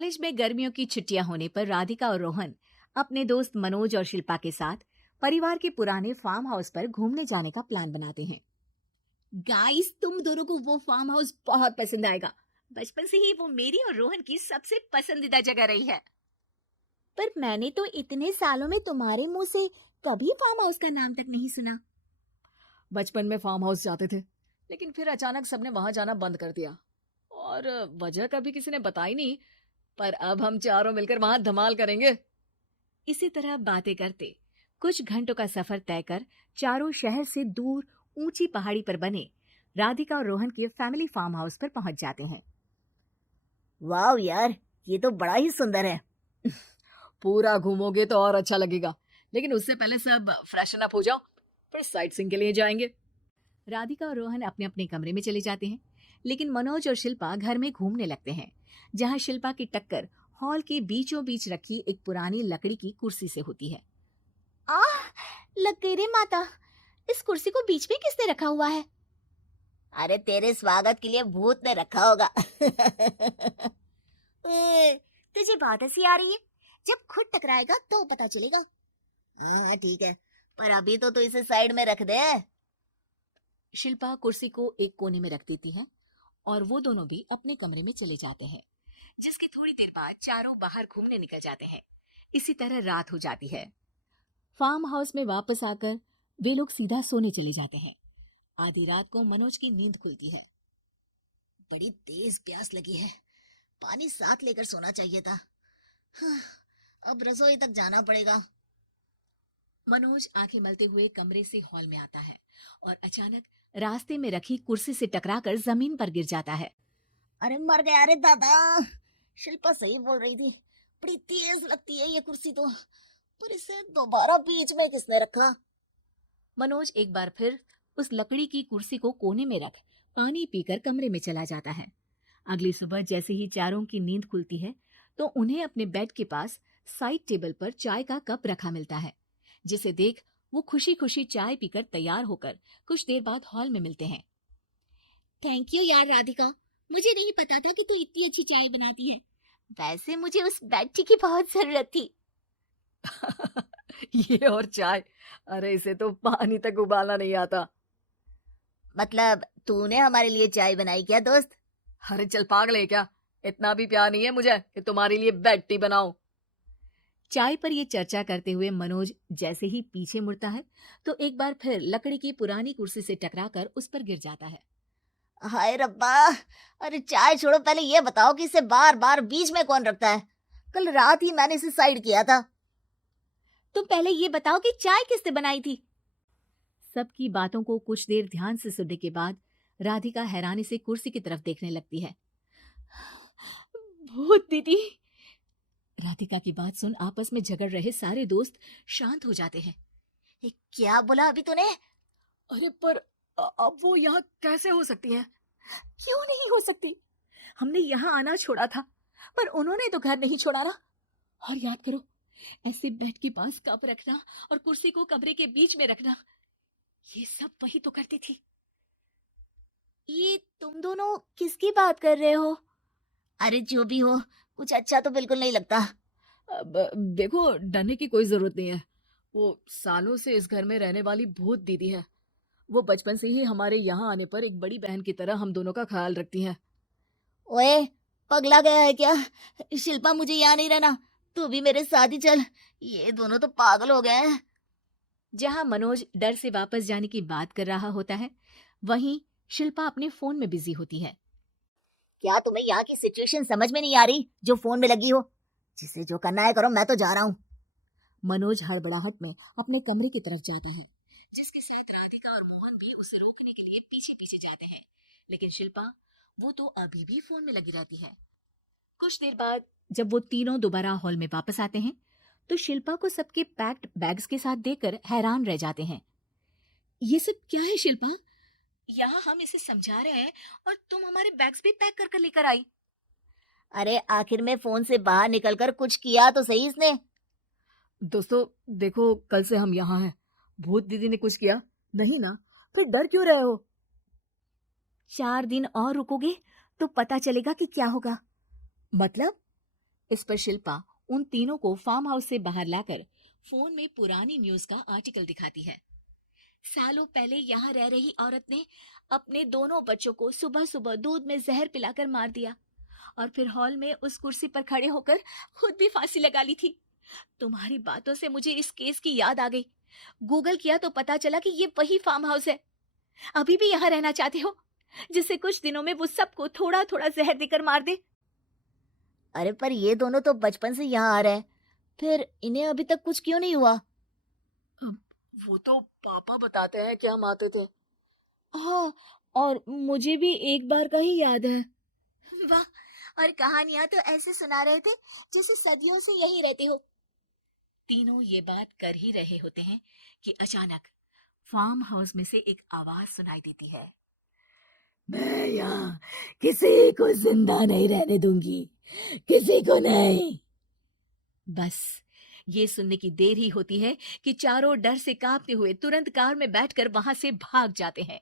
College में गर्मियों की छुट्टियां होने पर राधिका और रोहन अपने दोस्त मनोज और शिल्पा के साथ परिवार के पुराने फार्म हाउस पर घूमने जाने का प्लान बनाते हैं। गाइस, तुम दोनों को वो फार्म हाउस बहुत पसंद आएगा। बचपन से ही वो मेरी और रोहन की सबसे पसंदीदा जगह रही है। पर मैंने तो इतने सालों में तुम्हारे मुंह से कभी फार्म हाउस का नाम तक नहीं सुना। बचपन में फार्म हाउस जाते थे, लेकिन फिर अचानक सबने वहां जाना बंद कर दिया। और वजह कभी किसी ने बताई नहीं। पर अब हम चारों मिलकर वहां धमाल करेंगे। इसी तरह बातें करते कुछ घंटों का सफर तय कर चारों शहर से दूर ऊंची पहाड़ी पर बने राधिका और रोहन के फैमिली फार्म हाउस पर पहुंच जाते हैं। वाह यार, ये तो बड़ा ही सुंदर है। पूरा घूमोगे तो और अच्छा लगेगा, लेकिन उससे पहले सब फ्रेशन अप हो जाओ, फिर साइट सीइंग के लिए जाएंगे। राधिका और रोहन अपने अपने कमरे में चले जाते हैं, लेकिन मनोज और शिल्पा घर में घूमने लगते हैं, जहां शिल्पा की टक्कर हॉल के बीचों बीच रखी एक पुरानी लकड़ी की कुर्सी से होती है। आह, लग गई रे माता, इस कुर्सी को बीच में किसने रखा हुआ है? अरे तेरे स्वागत के लिए भूत ने रखा होगा। तुझे बहुत हंसी आ रही है। जब खुद टकराएगा तो पता चलेगा। हाँ ठीक है, पर अभी तो इसे साइड में रख दे। शिल्पा कुर्सी को एक कोने में रख देती है और वो दोनों भी अपने कमरे में चले जाते हैं, जिसकी थोड़ी देर बाद चारों बाहर घूमने निकल जाते हैं। इसी तरह रात हो जाती है। फार्म हाउस में वापस आकर वे लोग सीधा सोने चले जाते हैं। आधी रात को मनोज की नींद खुलती है। बड़ी तेज प्यास लगी है, पानी साथ लेकर सोना चाहिए था। हाँ, अब रसोई तक जाना पड़ेगा। मनोज आंखें मलते हुए कमरे से हॉल में आता है और अचानक रास्ते में रखी कुर्सी से टकराकर जमीन पर गिर जाता है। अरे मर गया रे दादा। शिल्पा सही बोल रही थी, बड़ी तेज लगती है ये कुर्सी तो। पर इसे दोबारा बीच में किसने रखा? मनोज एक बार फिर उस लकड़ी की कुर्सी को कोने में रख पानी पीकर कमरे में चला जाता है। अगली सुबह जैसे ही चारों की नींद खुलती है तो उन्हें अपने बेड के पास साइड टेबल पर चाय का कप रखा मिलता है, जिसे देख वो खुशी खुशी चाय पीकर तैयार होकर कुछ देर बाद हॉल में मिलते हैं। थैंक यू यार राधिका, मुझे नहीं पता था कि तू इतनी अच्छी चाय बनाती है। वैसे मुझे उस बेड टी की बहुत जरूरत थी। ये और चाय, अरे इसे तो पानी तक उबालना नहीं आता। मतलब तूने हमारे लिए चाय बनाई क्या दोस्त? अरे चल पागल है क्या, इतना भी प्यार नहीं है मुझे कि तुम्हारे लिए बेड टी बनाऊं। चाय पर ये चर्चा करते हुए मनोज जैसे ही पीछे मुड़ता है तो एक बार फिर लकड़ी की पुरानी कुर्सी से टकराकर उस पर गिर जाता है। हाय रब्बा। अरे चाय छोड़ो, पहले ये बताओ कि इसे बार बार बीच में कौन रखता है? कल रात ही मैंने इसे साइड किया था। तुम पहले ये बताओ कि चाय किसने बनाई थी? सबकी बातों को कुछ देर ध्यान से सुनने के बाद राधिका हैरानी से कुर्सी की तरफ देखने लगती है। भूत दीदी। राधिका की बात सुन आपस में झगड़ रहे सारे दोस्त शांत हो जाते हैं। ये क्या बोला अभी तूने? अरे पर अब वो यहाँ कैसे हो सकती है? क्यों नहीं हो सकती? हमने यहाँ आना छोड़ा था, पर उन्होंने तो घर नहीं छोड़ा ना। और याद करो, ऐसे बेड के पास कप रखना और कुर्सी को कमरे के बीच में रखना, ये सब वही तो करती थी। ये तुम दोनों किसकी बात कर रहे हो? अरे जो भी हो, कुछ अच्छा तो बिल्कुल नहीं लगता। अब देखो, डरने की कोई जरूरत नहीं है। वो सालों से इस घर में रहने वाली भूत दीदी है। वो बचपन से ही हमारे यहाँ आने पर एक बड़ी बहन की तरह हम दोनों का ख्याल रखती हैं। ओए, पगला गया है क्या? शिल्पा, मुझे यहाँ नहीं रहना, तू भी मेरे साथ ही चल। ये दोनों तो पागल हो गए हैं। जहां मनोज डर से वापस जाने की बात कर रहा होता है, वहीं शिल्पा अपने फोन में बिजी होती है। क्या तुम्हें यहाँ की सिचुएशन समझ में नहीं आ रही जो फोन में लगी हो? जिसे जो करना है करो, मैं तो जा रहा हूँ। मनोज हड़बड़ाहट में अपने कमरे की तरफ जाता है, जिसके साथ राधिका और मोहन भी उसे रोकने के लिए पीछे पीछे जाते हैं। लेकिन शिल्पा, वो तो अभी भी फोन में लगी रहती है। कुछ देर बाद जब वो तीनों दोबारा हॉल में वापस आते हैं तो शिल्पा को सबके पैक्ड बैग्स के साथ देखकर हैरान रह जाते हैं। ये सब क्या है शिल्पा? यहाँ हम इसे समझा रहे हैं और तुम हमारे बैग्स भी पैक कर कर लेकर आई। अरे आखिर में फोन से बाहर निकलकर कुछ किया तो सही इसने। दोस्तों देखो, कल से हम यहाँ हैं। भूत दीदी ने कुछ किया नहीं ना? फिर डर क्यों रहे हो? 4 दिन और रुकोगे तो पता चलेगा कि क्या होगा। मतलब? इस पर शिल्पा उन तीनों को फार्म हाउस से बाहर लाकर फोन में पुरानी न्यूज का आर्टिकल दिखाती है। सालों पहले यहाँ रह रही औरत ने अपने दोनों बच्चों को सुबह सुबह दूध में जहर पिलाकर मार दिया और फिर हॉल में उस कुर्सी पर खड़े होकर खुद भी फांसी लगा ली थी। तुम्हारी बातों से मुझे इस केस की याद आ गई। गूगल किया तो पता चला कि ये वही फार्म हाउस है। अभी भी यहाँ रहना चाहते हो, जिससे कुछ दिनों में वो सबको थोड़ा थोड़ा जहर देकर मार दे? अरे पर ये दोनों तो बचपन से यहाँ आ रहे हैं, फिर इन्हें अभी तक कुछ क्यों नहीं हुआ? वो तो पापा बताते हैं कि हम आते थे। हाँ, और मुझे भी एक बार का ही याद है। वाह, और कहानियां तो ऐसे सुना रहे थे जैसे सदियों से यही रहते हो। तीनों ये बात कर ही रहे होते हैं कि अचानक फार्म हाउस में से एक आवाज सुनाई देती है। मैं यहाँ किसी को जिंदा नहीं रहने दूंगी, किसी को नहीं। बस ये सुनने की देर ही होती है कि चारों डर से कांपते हुए तुरंत कार में बैठकर वहां से भाग जाते हैं।